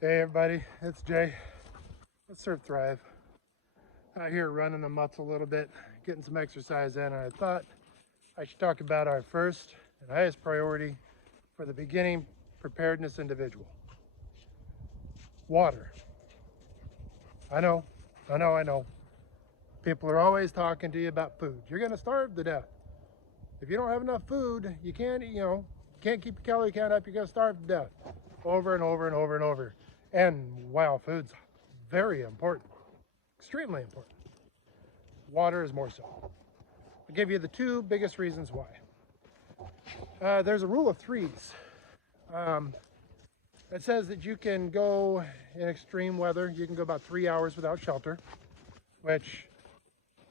Hey everybody, it's Jay. Let's Surf Thrive. Out here running the mutts a little bit, getting some exercise in, and I thought I should talk about our first and highest priority for the beginning preparedness individual. Water. I know, I know. People are always talking to you about food. You're gonna starve to death. If you don't have enough food, you can't, can't keep your calorie count up, you're gonna starve to death. Over and over and over and over. And wow, food's very important, extremely important. Water is more so. I'll give you the two biggest reasons why. There's a rule of threes. Um, it says that you can go in extreme weather, you can go about 3 hours without shelter, which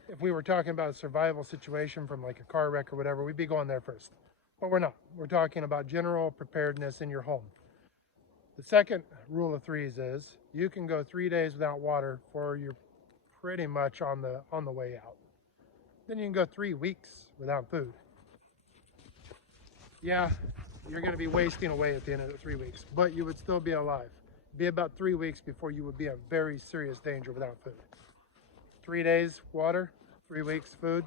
if we were talking about a survival situation from like a car wreck or whatever, we'd be going there first. But we're not. We're talking about general preparedness in your home. The second rule of threes is you can go 3 days without water for you're pretty much on the way out. Then you can go 3 weeks without food. Yeah, you're going to be wasting away at the end of the 3 weeks, but you would still be alive. It'd be about 3 weeks before you would be in very serious danger without food. 3 days water, 3 weeks food.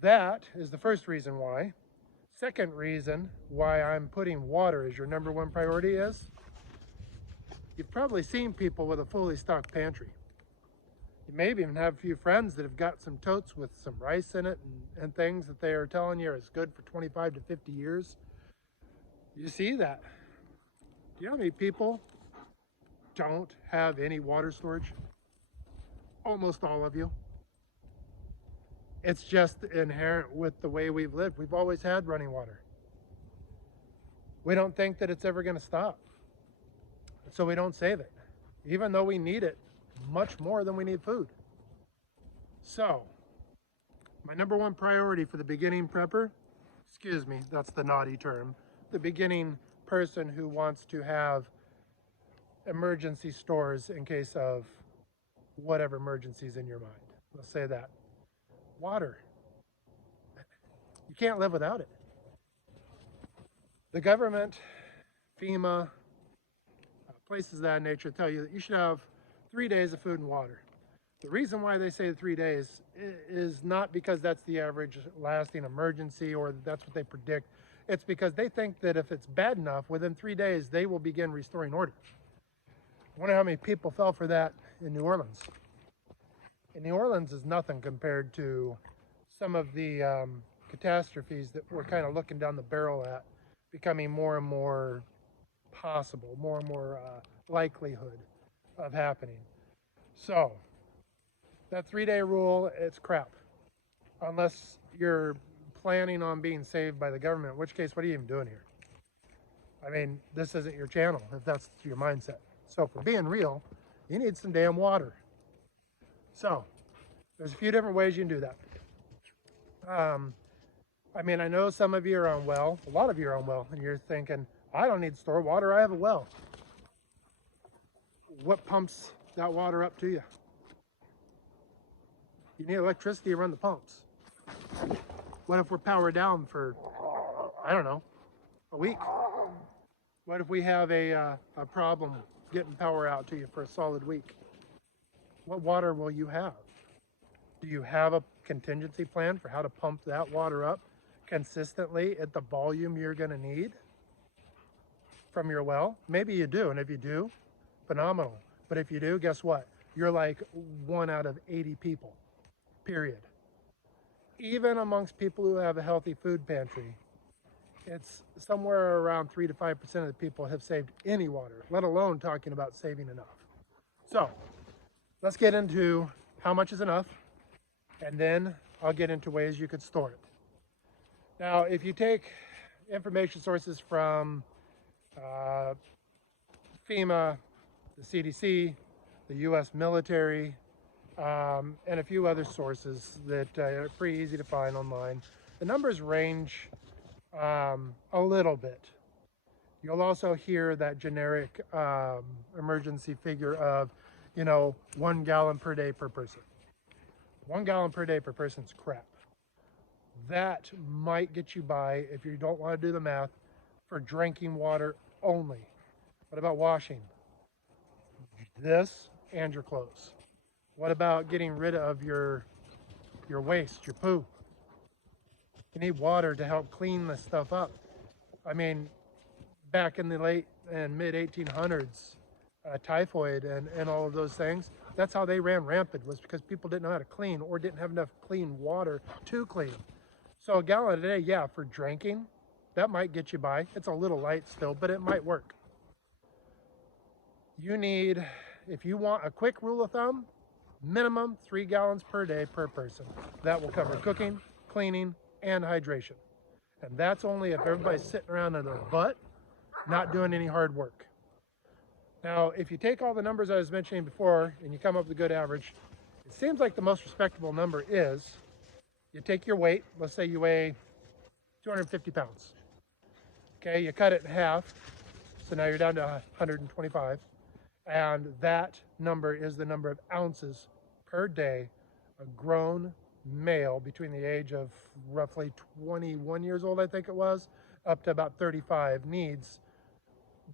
That is the first reason why. Second reason why I'm putting water as your number one priority is you've probably seen people with a fully stocked pantry. You maybe even have a few friends that have got some totes with some rice in it and things that they are telling you is good for 25 to 50 years. You see that. Do you know how many people don't have any water storage? Almost all of you. It's just inherent with the way we've lived. We've always had running water. We don't think that it's ever going to stop. So we don't save it, even though we need it much more than we need food. So, my number one priority for the beginning prepper, excuse me, that's the naughty term, the beginning person who wants to have emergency stores in case of whatever emergencies in your mind. Let's say that. Water. You can't live without it. The government, FEMA, places of that nature tell you that you should have 3 days of food and water. The reason why they say 3 days is not because that's the average lasting emergency or that's what they predict. It's because they think that if it's bad enough, within 3 days, they will begin restoring order. I wonder how many people fell for that in New Orleans. And New Orleans is nothing compared to some of the catastrophes that we're kind of looking down the barrel at, becoming more and more possible, more and more likelihood of happening. So, that 3-day rule, it's crap. Unless you're planning on being saved by the government, in which case, what are you even doing here? I mean, this isn't your channel if that's your mindset. So, for being real, you need some damn water. So, there's a few different ways you can do that. I mean, I know some of you are on well, a lot of you are on well, and you're thinking, I don't need to store water, I have a well. What pumps that water up to you? You need electricity to run the pumps. What if we're powered down for, I don't know, a week? What if we have a problem getting power out to you for a solid week? What water will you have? Do you have a contingency plan for how to pump that water up consistently at the volume you're going to need from your well? Maybe you do, and if you do, phenomenal. But if you do, guess what? You're like 1 out of 80 people, period. Even amongst people who have a healthy food pantry, it's somewhere around 3 to 5% of the people have saved any water, let alone talking about saving enough. So let's get into how much is enough, and then I'll get into ways you could store it. Now, if you take information sources from FEMA, the CDC, the US military, and a few other sources that are pretty easy to find online, the numbers range a little bit. You'll also hear that generic emergency figure of, 1 gallon per day per person. 1 gallon per day per person is crap. That might get you by, if you don't want to do the math, for drinking water only. What about washing? This and your clothes. What about getting rid of your waste, your poo? You need water to help clean this stuff up. I mean, back in the late and mid 1800s, typhoid and all of those things, that's how they ran rampant, was because people didn't know how to clean or didn't have enough clean water to clean. So a gallon a day, yeah, for drinking, that might get you by. It's a little light still, but it might work. You need, if you want a quick rule of thumb, minimum 3 gallons per day per person. That will cover cooking, cleaning, and hydration. And that's only if everybody's sitting around on their butt, not doing any hard work. Now, if you take all the numbers I was mentioning before and you come up with a good average, it seems like the most respectable number is you take your weight, let's say you weigh 250 pounds. Okay, you cut it in half, so now you're down to 125. And that number is the number of ounces per day a grown male between the age of roughly 21 years old, I think it was, up to about 35 needs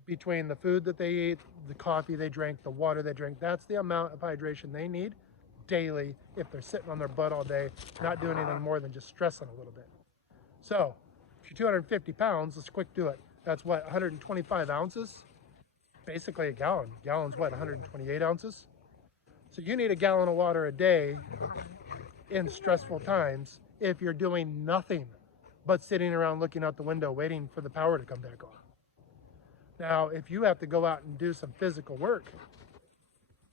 between the food that they eat, the coffee they drink, the water they drink. That's the amount of hydration they need daily if they're sitting on their butt all day, not doing anything more than just stressing a little bit. So if you're 250 pounds, let's quick do it. That's what, 125 ounces? Basically a gallon. Gallon's what, 128 ounces? So you need a gallon of water a day in stressful times if you're doing nothing but sitting around looking out the window waiting for the power to come back on. Now, if you have to go out and do some physical work,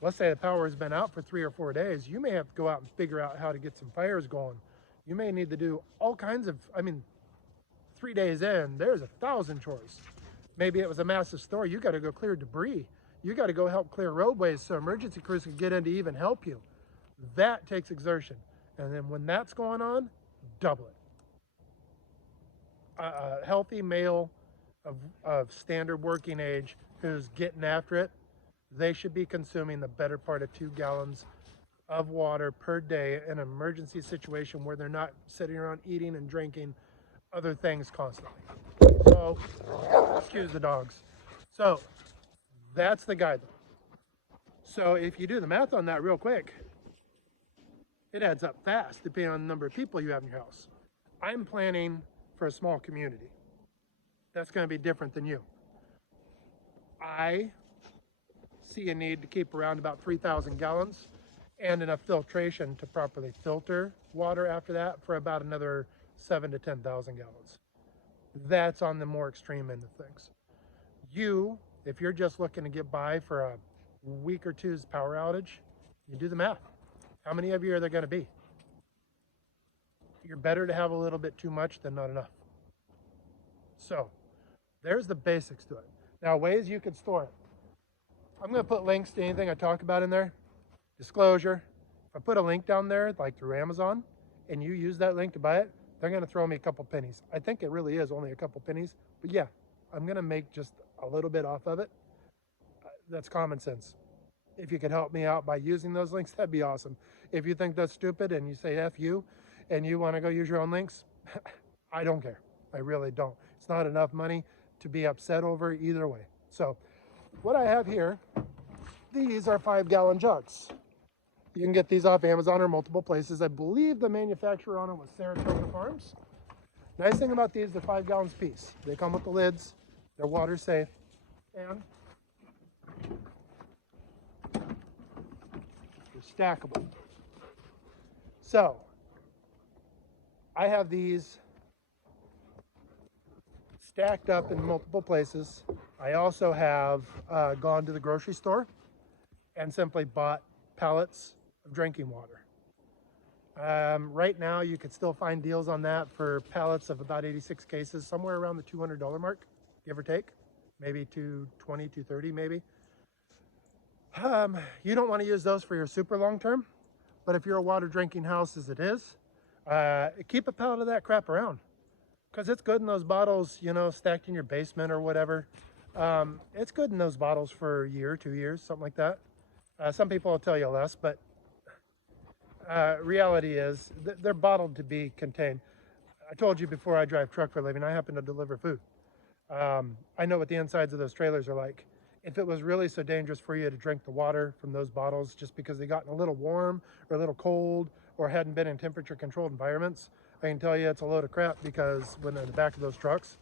let's say the power has been out for 3 or 4 days, you may have to go out and figure out how to get some fires going. You may need to do all kinds of, 3 days in, there's 1,000 chores. Maybe it was a massive storm. You got to go clear debris. You got to go help clear roadways so emergency crews can get in to even help you. That takes exertion. And then when that's going on, double it. A healthy male of standard working age who's getting after it, they should be consuming the better part of 2 gallons of water per day in an emergency situation where they're not sitting around eating and drinking other things constantly. So, excuse the dogs. So, that's the guideline. So, if you do the math on that real quick, it adds up fast depending on the number of people you have in your house. I'm planning for a small community. That's going to be different than you. I see a need to keep around about 3,000 gallons and enough filtration to properly filter water after that for about another 7,000 to 10,000 gallons. That's on the more extreme end of things. You, if you're just looking to get by for a week or two's power outage, you do the math. How many of you are there going to be? You're better to have a little bit too much than not enough. So, there's the basics to it. Now, ways you could store it. I'm going to put links to anything I talk about in there. Disclosure, if I put a link down there, like through Amazon, and you use that link to buy it, they're going to throw me a couple pennies. I think it really is only a couple pennies, but yeah, I'm going to make just a little bit off of it. That's common sense. If you could help me out by using those links, that'd be awesome. If you think that's stupid and you say F you and you want to go use your own links, I don't care. I really don't. It's not enough money to be upset over either way. So what I have here, these are 5-gallon jugs. You can get these off Amazon or multiple places. I believe the manufacturer on it was Saratoga Farms. Nice thing about these, they're 5 gallons a piece. They come with the lids, they're water safe, and they're stackable. So, I have these stacked up in multiple places. I also have gone to the grocery store and simply bought pallets of drinking water. Right now, you could still find deals on that for pallets of about 86 cases, somewhere around the $200 mark, give or take, maybe $220, $230 maybe. You don't want to use those for your super long term, but if you're a water drinking house as it is, keep a pallet of that crap around, because it's good in those bottles, you know, stacked in your basement or whatever. It's good in those bottles for a year, 2 years, something like that. Some people will tell you less, but reality is they're bottled to be contained. I told you before, I drive truck for a living. I happen to deliver food. I know what the insides of those trailers are like. if it was really so dangerous for you to drink the water from those bottles just because they gotten a little warm or a little cold or hadn't been in temperature controlled environments, I can tell you it's a load of crap, because when they're in the back of those trucks,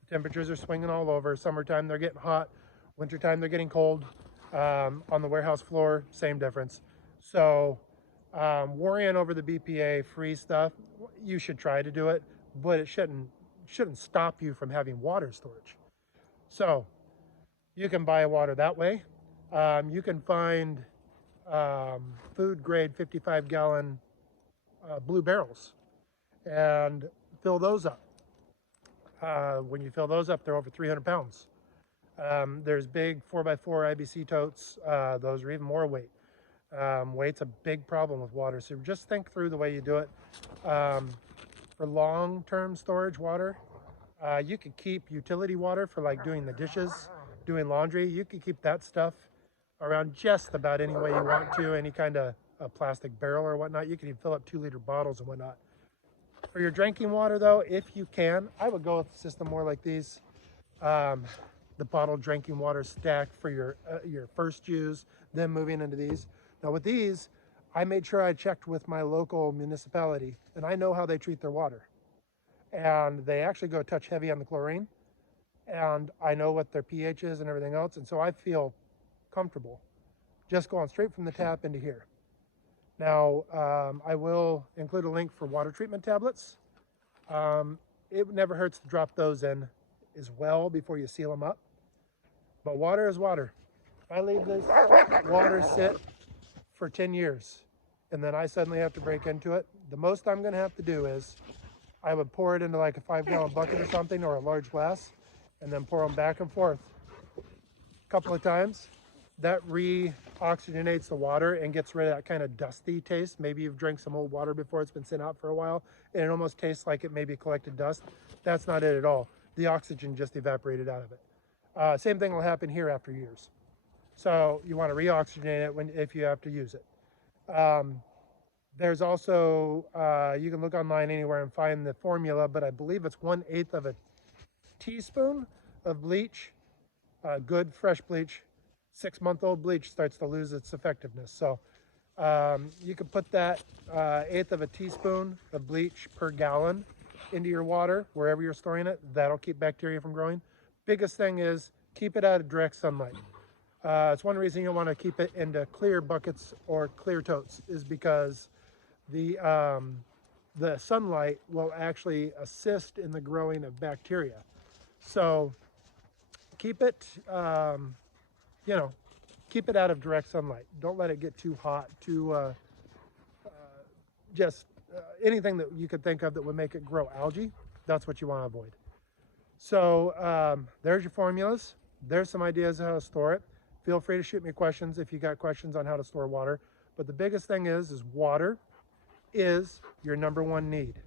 the temperatures are swinging all over. Summertime, they're getting hot. Wintertime, they're getting cold. On the warehouse floor, same difference. So worrying over the BPA free stuff, you should try to do it, but it shouldn't stop you from having water storage. So you can buy water that way. You can find food grade 55-gallon blue barrels and fill those up. When you fill those up, they're over 300 pounds. There's big 4x4 IBC totes. Those are even more weight. Weight's a big problem with water, so just think through the way you do it. For long-term storage water, you could keep utility water for like doing the dishes, doing laundry. You could keep that stuff around just about any way you want to, any kind of a plastic barrel or whatnot. You can even fill up 2-liter bottles and whatnot. For your drinking water though, if you can, I would go with a system more like these. The bottled drinking water stack for your first use, then moving into these. Now with these, I made sure I checked with my local municipality, and I know how they treat their water. And they actually go a touch heavy on the chlorine, and I know what their pH is and everything else, and so I feel comfortable just going straight from the tap into here. Now, I will include a link for water treatment tablets. It never hurts to drop those in as well before you seal them up. But water is water. If I leave this water sit for 10 years and then I suddenly have to break into it, the most I'm going to have to do is I would pour it into like a 5-gallon bucket or something, or a large glass, and then pour them back and forth a couple of times. That re-oxygenates the water and gets rid of that kind of dusty taste. Maybe you've drank some old water before, it's been sitting out for a while, and it almost tastes like it maybe collected dust. That's not it at all. The oxygen just evaporated out of it. Same thing will happen here after years. So you want to re-oxygenate it if you have to use it. There's also, you can look online anywhere and find the formula, but I believe it's 1/8 of a teaspoon of bleach, good fresh bleach. 6-month-old bleach starts to lose its effectiveness. So you can put that 1/8 of a teaspoon of bleach per gallon into your water, wherever you're storing it. That'll keep bacteria from growing. Biggest thing is keep it out of direct sunlight. It's one reason you want to keep it into clear buckets or clear totes, is because the sunlight will actually assist in the growing of bacteria. So keep it, keep it out of direct sunlight. Don't let it get too hot, anything that you could think of that would make it grow algae. That's what you want to avoid. So there's your formulas. There's some ideas on how to store it. Feel free to shoot me questions if you got questions on how to store water. But the biggest thing is water is your #1 need.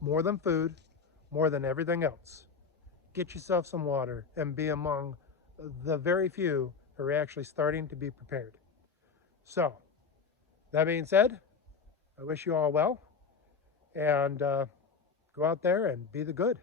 More than food, more than everything else. Get yourself some water and be among the very few who are actually starting to be prepared. So, that being said, I wish you all well, and go out there and be the good.